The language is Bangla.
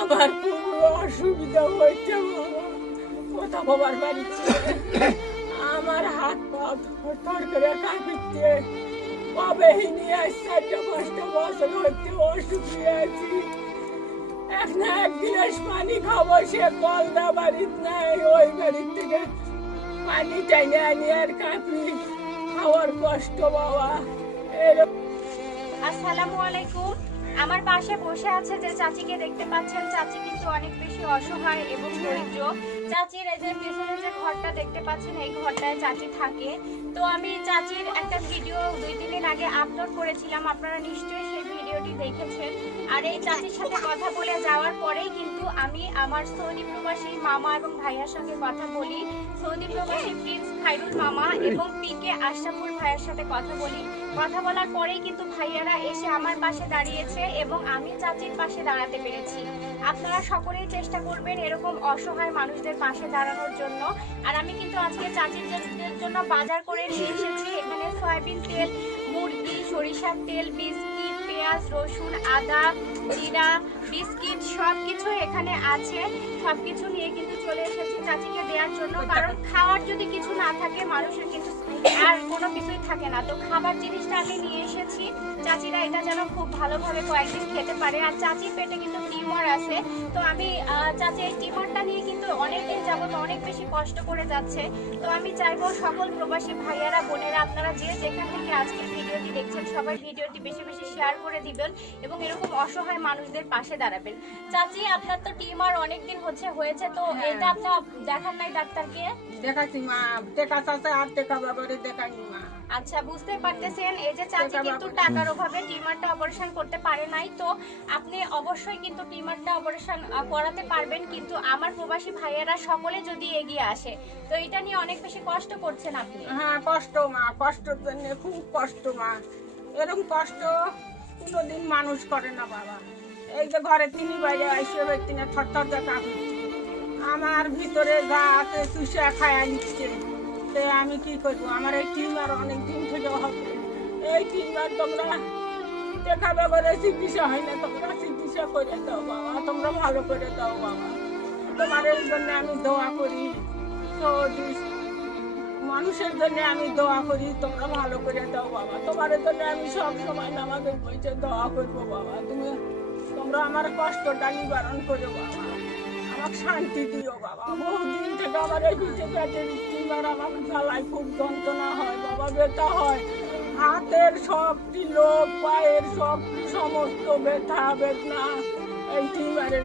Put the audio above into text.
আমার খুব অসুবিধা হয়েছে বাবা, কোথা বাবার বাড়িতে আমার হাত পা থর করে কাঁপিচ্ছে। কবেই নিয়ে আসছে, 4-5টা বছর হচ্ছে অসুখী আছি। এক না এক গিলাস পানি খাবো, সে কলদা বাড়ির নাই, ওই বাড়ির থেকে পানি চাইলে আনি আর কাঁপি, খাওয়ার কষ্ট বাবা। আসসালামু আলাইকুম। আমার পাশে বসে আছে যে চাচিকে দেখতে পাচ্ছেন, চাচি কিন্তু অনেক বেশি অসহায় এবং দরিদ্র। চাচির এই যে পেছনে যে ঘরটা দেখতে পাচ্ছেন, এই ঘরটায় চাচি থাকে। তো আমি চাচির একটা ভিডিও 2-3 দিন আগে আপলোড করেছিলাম, আপনারা নিশ্চয়ই সেই ভিডিওটি দেখেছেন। আর এই চাচির সাথে কথা বলে যাওয়ার পরেই কিন্তু আমি আমার সৌদি প্রবাসী মামা এবং ভাইয়ার সঙ্গে কথা বলি। সৌদি প্রবাসী প্রিন্স খায়রুল মামা এবং পিকে আশরাফুল ভাইয়ের সাথে কথা বলি। কথা বলার পরেই কিন্তু ভাইয়ারা এসে আমার পাশে দাঁড়িয়েছে এবং আমি চাচির পাশে দাঁড়াতে পেরেছি। আপনারা সকলেই চেষ্টা করবেন এরকম অসহায় মানুষদের পাশে দাঁড়ানোর জন্য। আর আমি কিন্তু আজকে চাচির জন্য বাজার করে নিয়ে এসেছি। এখানে সয়াবিন তেল, মুরগি, সরিষার তেল, বিস্কিট, পেঁয়াজ, রসুন, আদা, জিরা, বিস্কিট সবকিছু এখানে আছে। সবকিছু নিয়ে কিন্তু চলে এসেছি চাচিকে দেওয়ার জন্য, কারণ খাওয়ার যদি কিছু না থাকে মানুষের কিন্তু আর কোনো কিছুই থাকে না। তো খাবার জিনিসটা আমি নিয়ে এসেছি, চাচিরা এটা যেন খুব ভালোভাবে কয়েকদিন খেতে পারে। আর চাচির পেটে কিন্তু টিউমার আছে। তো আমি চাচি এই টিউমারটা নিয়ে কিন্তু অনেকদিন যাবত অনেক বেশি কষ্ট করে যাচ্ছে। তো আমি চাইবো সকল প্রবাসী ভাইয়ারা বোনেরা, আপনারা যে যেখান থেকে আজকের ভিডিওটি দেখছেন, সবাই ভিডিওটি বেশি বেশি শেয়ার করে দিবেন এবং এরকম অসহায় মানুষদের পাশে দাঁড়াবেন। চাচি, আপনার তো টিউমার অনেকদিন হয়েছে, তো এটা আপনার দেখান নাই ডাক্তারকে? দেখাচ্ছি মা, টেকা চাচা আর টেকা বাবারে দেখাইনি মা। আচ্ছা, বুঝতে পারতেছেন এই যে চাচি কিন্তু টাকার অভাবে টিউমারটা অপারেশন করতে পারে নাই। তো আপনি অবশ্যই কিন্তু টিউমারটা অপারেশন করাতে পারবেন, কিন্তু আমার প্রবাসী ভাইয়েরা সকলে যদি এগিয়ে আসে। তো এটা নিয়ে অনেক বেশি কষ্ট করছেন আপনি। হ্যাঁ কষ্ট মা, কষ্টের জন্য খুব কষ্ট মা। এরকম কষ্ট কোনোদিন মানুষ করে না বাবা। এই যে ঘরে তিনি বাইরে আসে তিনি থরথর দেখা আমার ভিতরে গা হাতে চুষা খায়া নিচ্ছে। আমি কি করবো? আমার এই টিউমার অনেক দিন থেকে হবে। এই টিউমার তোমরা দেখাবে বলে চিকিৎসা হয় না, তোমরা চিকিৎসা করে দাও বাবা, তোমরা ভালো করে দাও বাবা। তোমার এই জন্য আমি দোয়া করি, মানুষের জন্য আমি দোয়া করি, তোমরা ভালো করে দাও বাবা। তোমার জন্য আমি সব সময় নামাজের বইতে দোয়া করবো বাবা। তোমরা আমার কষ্টটা নিবারণ করো বাবা, আমাকে শান্তি দিও বাবা। বহুদিন থেকে আমার এই পিঠে পেটের টিউমার, আমার জ্বালায় খুব যন্ত্রণা হয় বাবা, ব্যথা হয়, হাতের সবটি লোক, পায়ের সব সমস্ত ব্যথা বেদনা এই টিউমারের